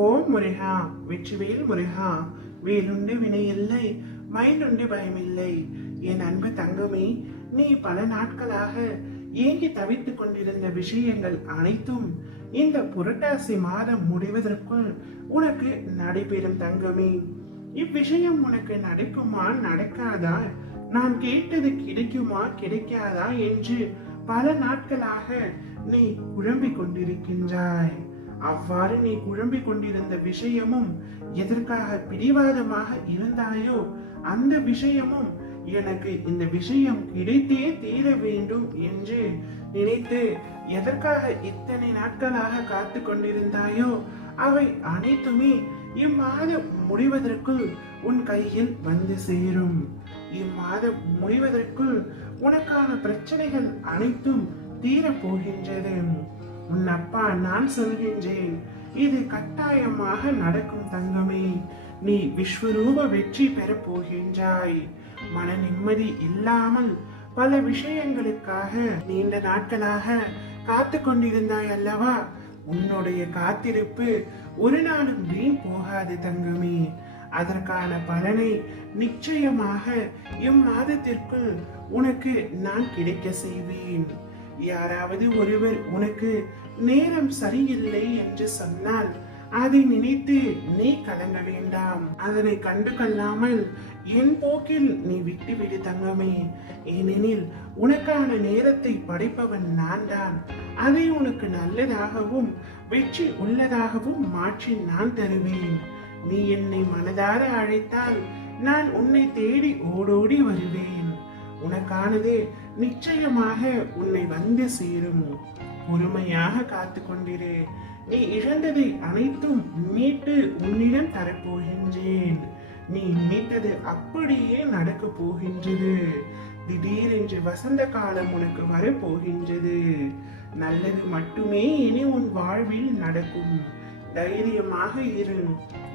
ஓம் முருகா, வெற்றிவேல் முருகா. வேலுண்டு வினையில்லை, மயிலுண்டு பயமில்லை. என் அன்பு தங்கமே, நீ பல நாட்களாக ஏங்கி தவித்துக் கொண்டிருந்த விஷயங்கள் அனைத்தும் இந்த புரட்டாசி மாதம் முடிவதற்குள் உனக்கு நடைபெறும் தங்கமே. இவ்விஷயம் உனக்கு நடக்குமா நடக்காதா, நான் கேட்டது கிடைக்குமா கிடைக்காதா என்று பல நாட்களாக நீ குழம்பிக் கொண்டிருக்கின்றாய். அவ்வாறு நீ குழம்பிக் கொண்டிருந்த விஷயமும் எதற்காக பிடிவாதமாக இருந்தாயோ அந்த விஷயமும் எனக்கு இந்த விஷயம் கிடைத்தே தீர வேண்டும் என்று நினைத்து எதற்காக இத்தனை நாட்களாக காத்து கொண்டிருந்தாயோ அவை அனைத்துமே இம்மாதம் முடிவதற்குள் உன் கையில் வந்து சேரும். இம்மாதம் முடிவதற்குள் உனக்கான பிரச்சனைகள் அனைத்தும் தீரப் போகின்றது. உன் அப்பா நான் சொல்கின்றேன், இது கட்டாயமாக நடக்கும் தங்கமே. நீ விஸ்வரூப வெற்றி பெறப் போகின்றாய். மன நிம்மதி இல்லாமல் பல விஷயங்களுக்காக நீண்ட நாட்களாக காத்து கொண்டிருந்தாய் அல்லவா? உன்னுடைய காத்திருப்பு ஒரு நாளும் வீண் போகாது தங்கமே. அதற்கான பலனை நிச்சயமாக இம்மாதத்திற்குள் உனக்கு நான் கிடைக்க செய்வேன். யாராவது ஒருவர் உனக்கு நேரம் சரியில்லை என்று சொன்னால் அதை நினைத்து நீ கலங்க வேண்டாம். அதனை கண்டு கொள்ளாமல் என் போக்கில் நீ விட்டுவிடு தங்கமே. ஏனெனில் உனக்கான நேரத்தை படைப்பவன் நான் தான். அதை உனக்கு நல்லதாகவும் வெற்றி உள்ளதாகவும் மாற்றி நான் தருவேன். நீ என்னை மனதார அழைத்தால் நான் உன்னை தேடி ஓடோடி வருவேன். உனக்கானது நிச்சயமாக உன்னை வந்து சேரும். பொறுமையாக காத்து கொண்டிரு. நீ இழந்ததை அனைத்தும் மீட்டு உன்னிடம் தரப்போகின்றேன். நீ நினைத்தது அப்படியே நடக்க போகின்றது. திடீரென்று வசந்த காலம் உனக்கு வரப்போகின்றது. நல்லது மட்டுமே இனி உன் வாழ்வில் நடக்கும். தைரியமாக இரு.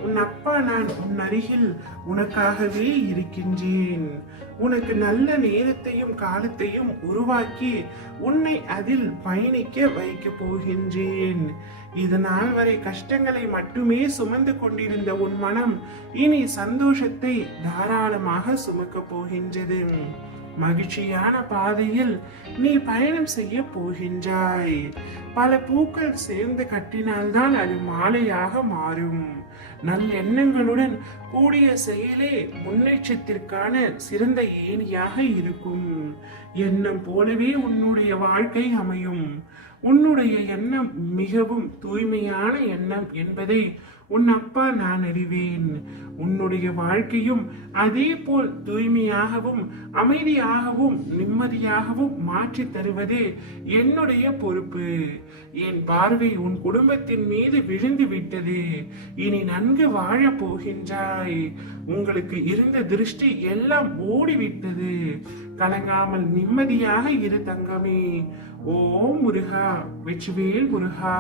உன் அப்பா நான் உன் அருகில் உனக்காகவே இருக்கின்றேன். உனக்கு நல்ல நேரத்தையும் காலத்தையும் உருவாக்கி உன்னை அதில் பயணிக்க வைக்க போகின்றேன். இதனால் வரை கஷ்டங்களை மட்டுமே சுமந்து கொண்டிருந்த உன் மனம் இனி சந்தோஷத்தை தாராளமாக சுமக்க போகின்றது. மகிழ்ச்சியான பாதையில் நீ பயணம் செய்ய போகின்றாய். பல பூக்கள் சேர்ந்து கட்டினால்தான் அது மாலையாக மாறும். நல்லெண்ணங்களுடன் கூடிய செயலே முன்னேற்றத்திற்கான சிறந்த ஏணியாக இருக்கும். எண்ணம் போலவே உன்னுடைய வாழ்க்கை அமையும். உன்னுடைய எண்ணம் மிகவும் தூய்மையான எண்ணம் என்பதை உன் அப்பா நான் அறிவேன். உன்னுடைய வாழ்க்கையும் அதே போல் தூய்மையாகவும் அமைதியாகவும் நிம்மதியாகவும் மாற்றி தருவது என்னுடைய பொறுப்பு. என் பார்வை உன் குடும்பத்தின் மீது விழுந்து விட்டது. இனி நன்கு வாழ போகின்றாய். உங்களுக்கு இருந்த திருஷ்டி எல்லாம் ஓடிவிட்டது. கலங்காமல் நிம்மதியாக இரு தங்கமே. ஓம் முருகா, வெற்றிவேல் முருகா.